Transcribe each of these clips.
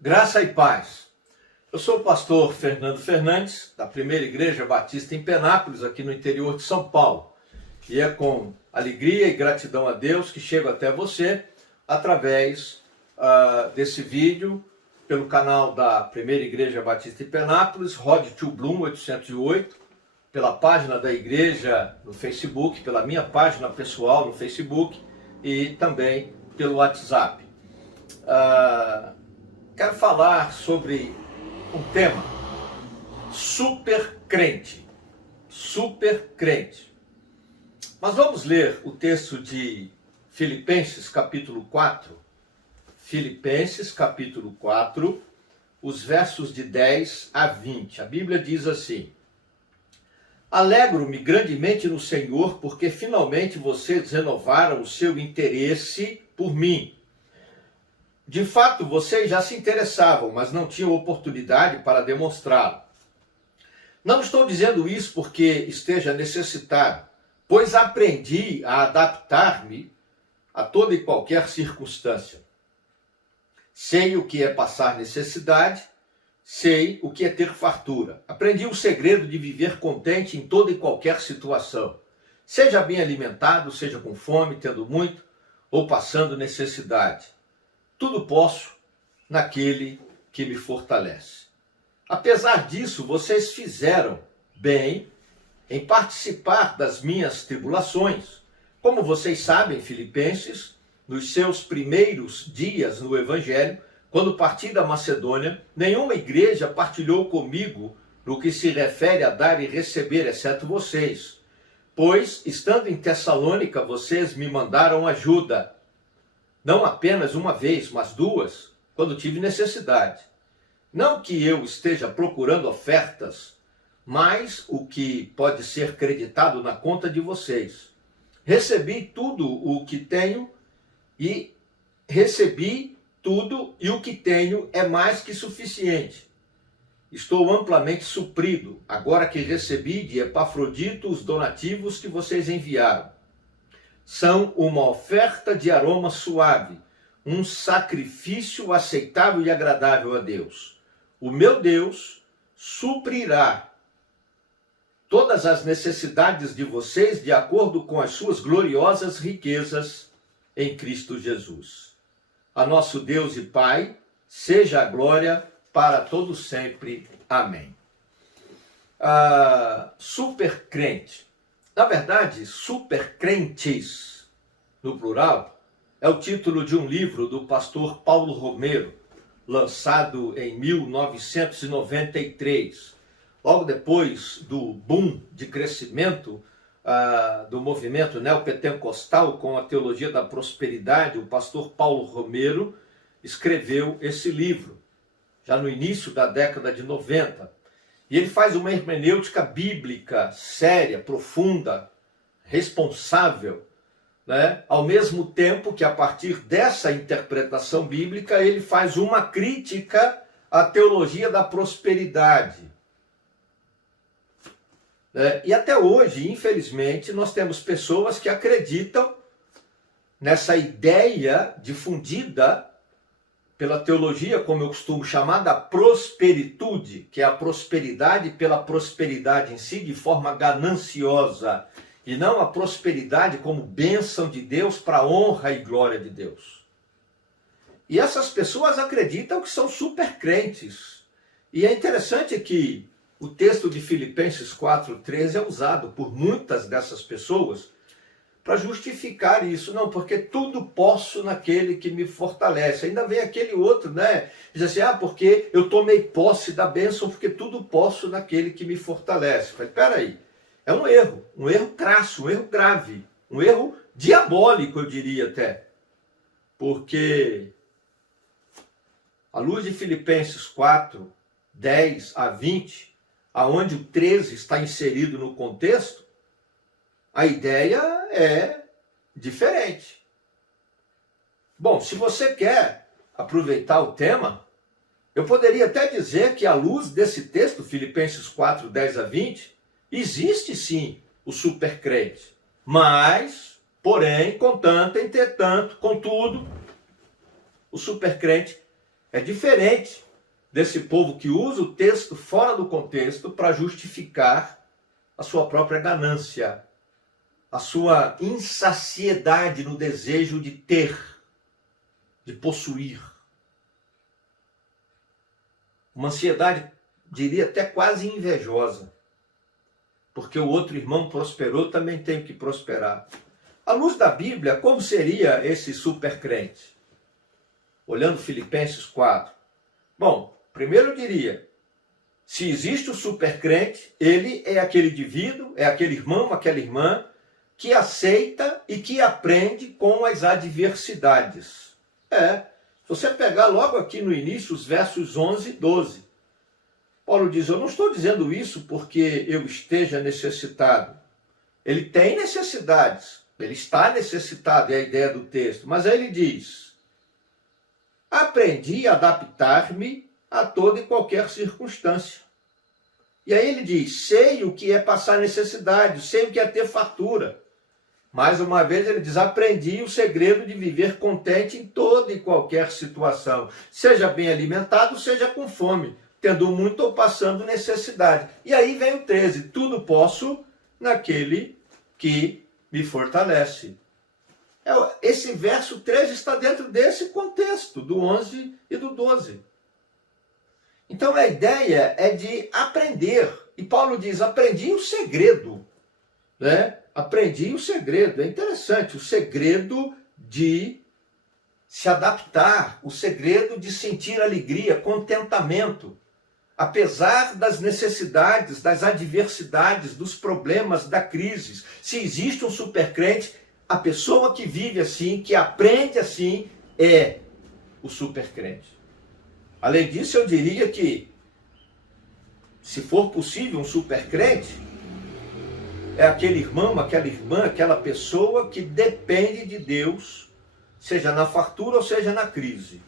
Graça e paz. Eu sou o pastor Fernando Fernandes, da Primeira Igreja Batista em Penápolis, aqui no interior de São Paulo. E é com alegria e gratidão a Deus que chego até você através desse vídeo, pelo canal da Primeira Igreja Batista em Penápolis, Road to Bloom 808, pela página da igreja no Facebook, pela minha página pessoal no Facebook e também pelo WhatsApp. Quero falar sobre um tema: super crente. Super crente. Mas vamos ler o texto de Filipenses capítulo 4. Filipenses capítulo 4, os versos de 10 a 20. A Bíblia diz assim: Alegro-me grandemente no Senhor, porque finalmente vocês renovaram o seu interesse por mim. De fato, vocês já se interessavam, mas não tinham oportunidade para demonstrá-lo. Não estou dizendo isso porque esteja necessitado, pois aprendi a adaptar-me a toda e qualquer circunstância. Sei o que é passar necessidade, sei o que é ter fartura. Aprendi o segredo de viver contente em toda e qualquer situação. Seja bem alimentado, seja com fome, tendo muito, ou passando necessidade. Tudo posso naquele que me fortalece. Apesar disso, vocês fizeram bem em participar das minhas tribulações. Como vocês sabem, Filipenses, nos seus primeiros dias no Evangelho, quando parti da Macedônia, nenhuma igreja partilhou comigo no que se refere a dar e receber, exceto vocês. Pois, estando em Tessalônica, vocês me mandaram ajuda. Não apenas uma vez, mas duas, quando tive necessidade. Não que eu esteja procurando ofertas, mas o que pode ser creditado na conta de vocês. Recebi tudo o que tenho e o que tenho é mais que suficiente. Estou amplamente suprido, agora que recebi de Epafrodito os donativos que vocês enviaram. São uma oferta de aroma suave, um sacrifício aceitável e agradável a Deus. O meu Deus suprirá todas as necessidades de vocês de acordo com as suas gloriosas riquezas em Cristo Jesus. A nosso Deus e Pai, seja a glória para todos sempre. Amém. Super crente. Na verdade, super crentes, no plural, é o título de um livro do pastor Paulo Romero, lançado em 1993. Logo depois do boom de crescimento do movimento neopentecostal com a teologia da prosperidade, o pastor Paulo Romero escreveu esse livro, já no início da década de 90. E ele faz uma hermenêutica bíblica séria, profunda, responsável, né? Ao mesmo tempo que, a partir dessa interpretação bíblica, ele faz uma crítica à teologia da prosperidade. E até hoje, infelizmente, nós temos pessoas que acreditam nessa ideia difundida pela teologia, como eu costumo chamar, da prosperitude, que é a prosperidade pela prosperidade em si, de forma gananciosa, e não a prosperidade como bênção de Deus para a honra e glória de Deus. E essas pessoas acreditam que são super crentes. E é interessante que o texto de Filipenses 4,13 é usado por muitas dessas pessoas para justificar isso. Não, porque tudo posso naquele que me fortalece. Ainda vem aquele outro, né? Diz assim, porque eu tomei posse da bênção, porque tudo posso naquele que me fortalece. Mas peraí, é um erro crasso, um erro grave, um erro diabólico, eu diria até. Porque, à luz de Filipenses 4, 10 a 20, aonde o 13 está inserido no contexto, a ideia é diferente. Bom, se você quer aproveitar o tema, eu poderia até dizer que, à luz desse texto, Filipenses 4, 10 a 20, existe sim o supercrente. Mas, porém, contanto, entretanto, contudo, o supercrente É diferente desse povo que usa o texto fora do contexto para justificar a sua própria ganância, a sua insaciedade no desejo de ter, de possuir. Uma ansiedade, diria até quase invejosa, porque o outro irmão prosperou, também tenho que prosperar. À luz da Bíblia, como seria esse supercrente? Olhando Filipenses 4. Bom, primeiro eu diria, se existe o supercrente, ele é aquele indivíduo, é aquele irmão, aquela irmã, que aceita e que aprende com as adversidades. Se você pegar logo aqui no início os versos 11 e 12, Paulo diz, eu não estou dizendo isso porque eu esteja necessitado. Ele tem necessidades, ele está necessitado, é a ideia do texto, mas aí ele diz, aprendi a adaptar-me a toda e qualquer circunstância. E aí ele diz, sei o que é passar necessidade, sei o que é ter fartura. Mais uma vez ele diz, aprendi o segredo de viver contente em toda e qualquer situação. Seja bem alimentado, seja com fome, tendo muito ou passando necessidade. E aí vem o 13, tudo posso naquele que me fortalece. Esse verso 13 está dentro desse contexto, do 11 e do 12. Então a ideia é de aprender. E Paulo diz, aprendi o segredo, né? Aprendi o segredo, é interessante, o segredo de se adaptar, o segredo de sentir alegria, contentamento, apesar das necessidades, das adversidades, dos problemas, da crise. Se existe um supercrente, a pessoa que vive assim, que aprende assim, é o supercrente. Além disso, eu diria que, se for possível, um supercrente é aquele irmão, aquela irmã, aquela pessoa que depende de Deus, seja na fartura ou seja na crise.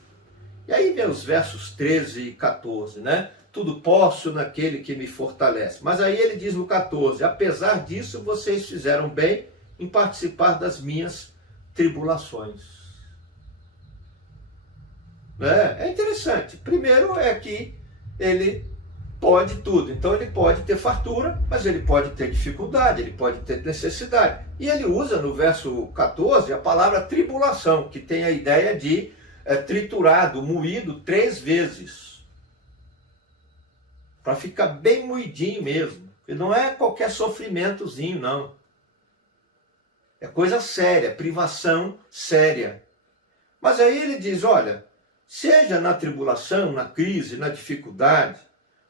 E aí vem os versos 13 e 14, né? Tudo posso naquele que me fortalece. Mas aí ele diz no 14, apesar disso, vocês fizeram bem em participar das minhas tribulações. É interessante. Primeiro é que ele pode tudo. Então ele pode ter fartura, mas ele pode ter dificuldade, ele pode ter necessidade. E ele usa no verso 14 a palavra tribulação, que tem a ideia de triturado, moído 3 vezes. Para ficar bem moidinho mesmo. E não é qualquer sofrimentozinho, não. É coisa séria, privação séria. Mas aí ele diz, olha, seja na tribulação, na crise, na dificuldade,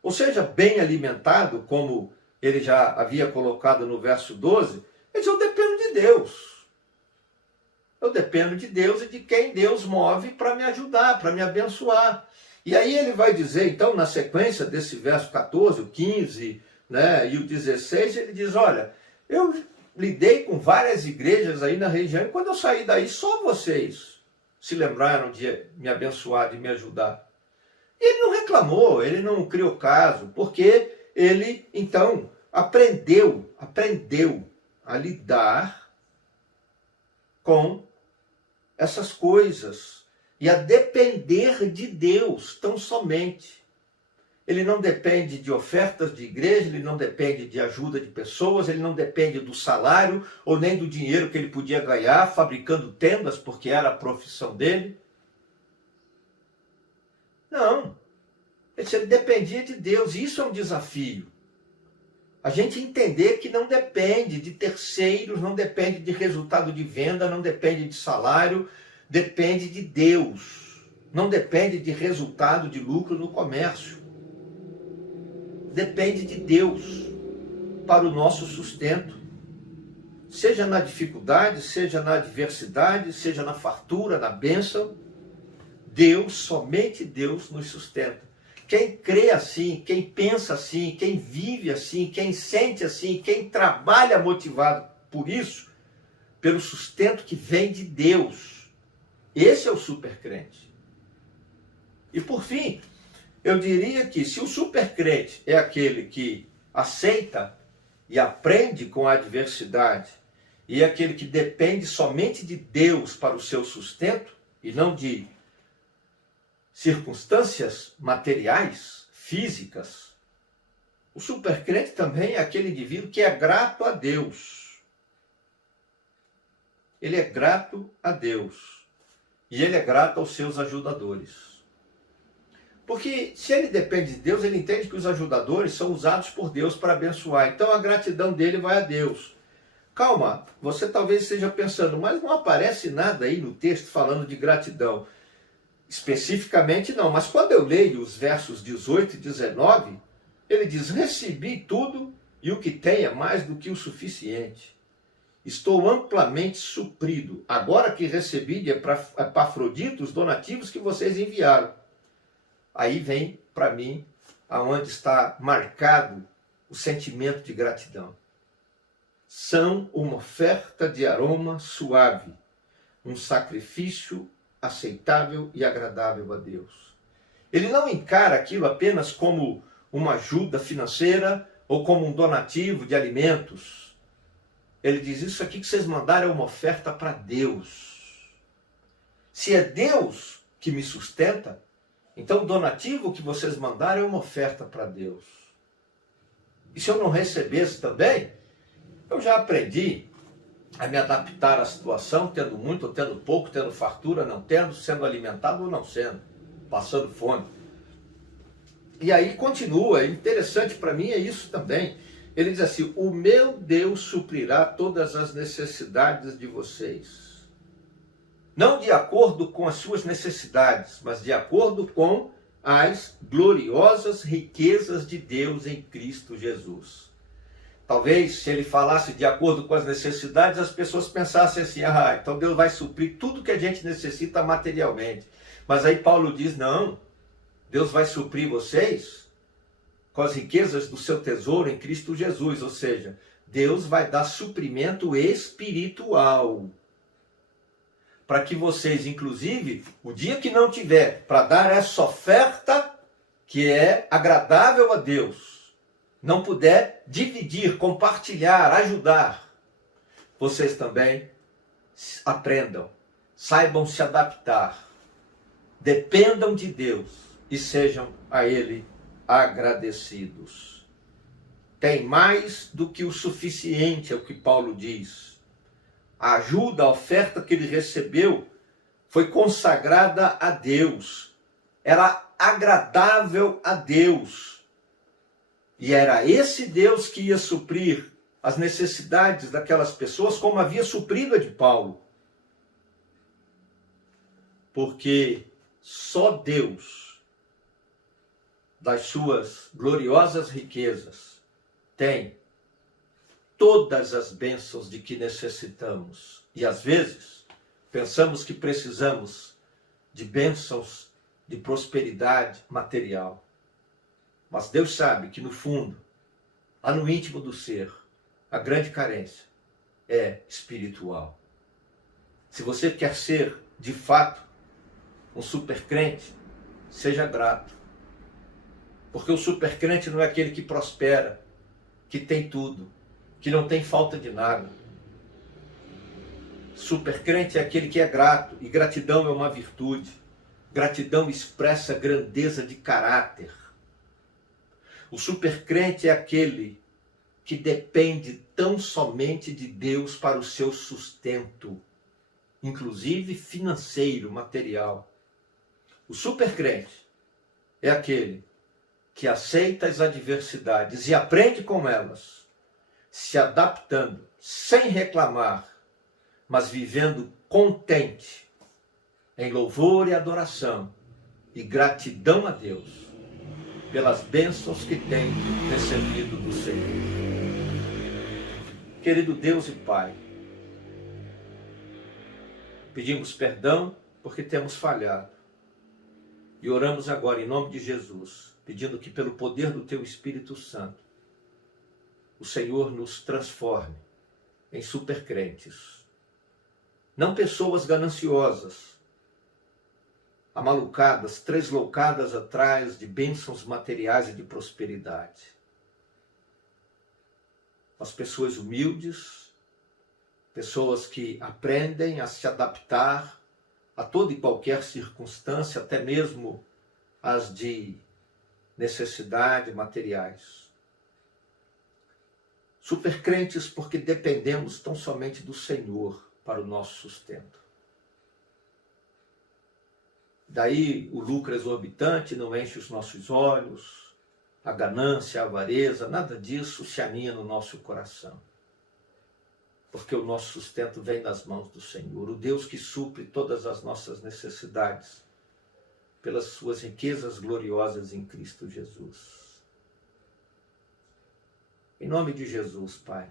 ou seja bem alimentado, como ele já havia colocado no verso 12, ele diz, eu dependo de Deus. Eu dependo de Deus e de quem Deus move para me ajudar, para me abençoar. E aí ele vai dizer, então, na sequência desse verso 14, o 15, né, e o 16, ele diz, olha, eu lidei com várias igrejas aí na região, e quando eu saí daí, só vocês se lembraram de me abençoar, de me ajudar. E ele não reclamou, ele não criou caso, porque ele, então, aprendeu a lidar com essas coisas e a depender de Deus tão somente. Ele não depende de ofertas de igreja, ele não depende de ajuda de pessoas, ele não depende do salário ou nem do dinheiro que ele podia ganhar fabricando tendas, porque era a profissão dele. Não. Ele dependia de Deus. E isso é um desafio. A gente entender que não depende de terceiros, não depende de resultado de venda, não depende de salário, depende de Deus. Não depende de resultado de lucro no comércio. Depende de Deus para o nosso sustento. Seja na dificuldade, seja na adversidade, seja na fartura, na bênção, Deus, somente Deus nos sustenta. Quem crê assim, quem pensa assim, quem vive assim, quem sente assim, quem trabalha motivado por isso, pelo sustento que vem de Deus, esse é o supercrente. E por fim, eu diria que se o supercrente é aquele que aceita e aprende com a adversidade, e é aquele que depende somente de Deus para o seu sustento, e não de circunstâncias materiais, físicas. O supercrente também é aquele indivíduo que é grato a Deus. Ele é grato a Deus. E ele é grato aos seus ajudadores. Porque se ele depende de Deus, ele entende que os ajudadores são usados por Deus para abençoar. Então a gratidão dele vai a Deus. Calma, você talvez esteja pensando, mas não aparece nada aí no texto falando de gratidão. Especificamente não, mas quando eu leio os versos 18 e 19, ele diz, recebi tudo e o que tem é mais do que o suficiente. Estou amplamente suprido, agora que recebi de Epafrodito os donativos que vocês enviaram. Aí vem para mim aonde está marcado o sentimento de gratidão. São uma oferta de aroma suave, um sacrifício aceitável e agradável a Deus. Ele não encara aquilo apenas como uma ajuda financeira ou como um donativo de alimentos. Ele diz, isso aqui que vocês mandaram é uma oferta para Deus. Se é Deus que me sustenta, então o donativo que vocês mandaram é uma oferta para Deus. E se eu não recebesse também, eu já aprendi a me adaptar à situação, tendo muito ou tendo pouco, tendo fartura, não tendo, sendo alimentado ou não sendo, passando fome. E aí continua, interessante para mim é isso também. Ele diz assim, o meu Deus suprirá todas as necessidades de vocês. Não de acordo com as suas necessidades, mas de acordo com as gloriosas riquezas de Deus em Cristo Jesus. Talvez, se ele falasse de acordo com as necessidades, as pessoas pensassem assim, então Deus vai suprir tudo que a gente necessita materialmente. Mas aí Paulo diz, não, Deus vai suprir vocês com as riquezas do seu tesouro em Cristo Jesus. Ou seja, Deus vai dar suprimento espiritual. Para que vocês, inclusive, o dia que não tiver para dar essa oferta que é agradável a Deus, não puder dividir, compartilhar, ajudar, vocês também aprendam, saibam se adaptar, dependam de Deus e sejam a Ele agradecidos. Tem mais do que o suficiente, é o que Paulo diz. A ajuda, a oferta que ele recebeu foi consagrada a Deus, era agradável a Deus. E era esse Deus que ia suprir as necessidades daquelas pessoas, como havia suprido a de Paulo. Porque só Deus, das suas gloriosas riquezas, tem todas as bênçãos de que necessitamos. E às vezes, pensamos que precisamos de bênçãos de prosperidade material. Mas Deus sabe que no fundo, lá no íntimo do ser, a grande carência é espiritual. Se você quer ser, de fato, um supercrente, seja grato. Porque o supercrente não é aquele que prospera, que tem tudo, que não tem falta de nada. Supercrente é aquele que é grato, e gratidão é uma virtude. Gratidão expressa grandeza de caráter. O supercrente é aquele que depende tão somente de Deus para o seu sustento, inclusive financeiro, material. O supercrente é aquele que aceita as adversidades e aprende com elas, se adaptando, sem reclamar, mas vivendo contente, em louvor e adoração e gratidão a Deus pelas bênçãos que tem recebido do Senhor. Querido Deus e Pai, pedimos perdão porque temos falhado e oramos agora em nome de Jesus, pedindo que pelo poder do Teu Espírito Santo, o Senhor nos transforme em supercrentes, não pessoas gananciosas, amalucadas, tresloucadas atrás de bênçãos materiais e de prosperidade. Mas pessoas humildes, pessoas que aprendem a se adaptar a toda e qualquer circunstância, até mesmo as de necessidade materiais. Supercrentes porque dependemos tão somente do Senhor para o nosso sustento. Daí o lucro exorbitante não enche os nossos olhos, a ganância, a avareza, nada disso se aninha no nosso coração. Porque o nosso sustento vem das mãos do Senhor, o Deus que supre todas as nossas necessidades pelas suas riquezas gloriosas em Cristo Jesus. Em nome de Jesus, Pai,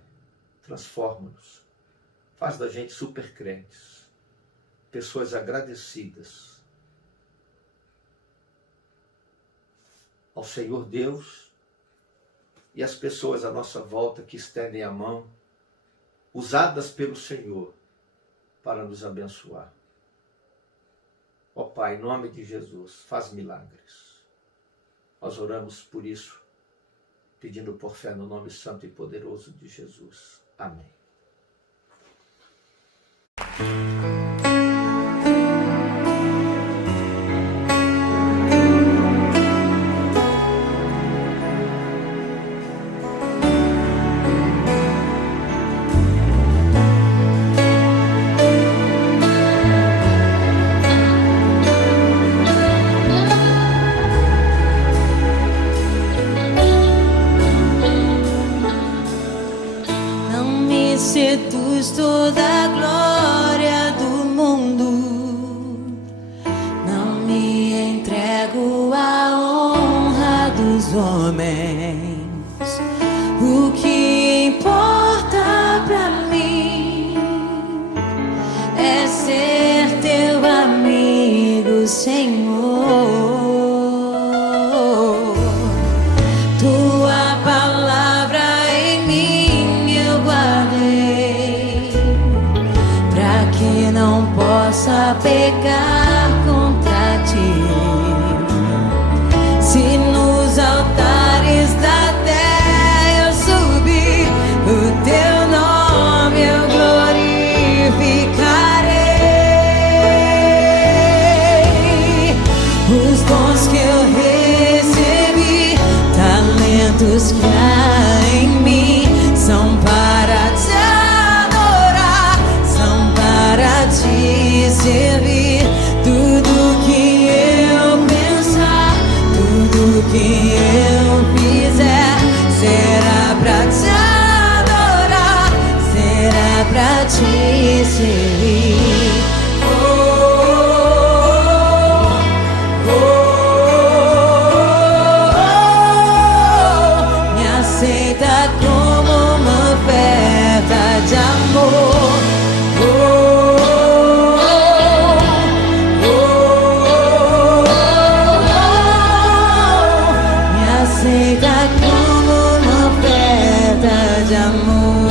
transforma-nos, faz da gente supercrentes, pessoas agradecidas ao Senhor Deus e às pessoas à nossa volta que estendem a mão, usadas pelo Senhor para nos abençoar. Ó Pai, em nome de Jesus, faz milagres. Nós oramos por isso, pedindo por fé no nome santo e poderoso de Jesus. Amém. Seduz toda a glória do mundo, não me entrego à honra dos homens. O que importa pra mim é ser teu amigo, Senhor. Tua palavra em mim eu guardei, pra que não possa pecar contra ti. Se nos altares da terra eu subir, o teu nome eu glorificarei. Os dons que eu recebi, talentos que há em mim, são para te adorar, são para te servir. Tudo que eu pensar, tudo que eu fizer, será pra te adorar, será pra te servir. Me aceita como uma oferta de amor. Me aceita como uma oferta de amor.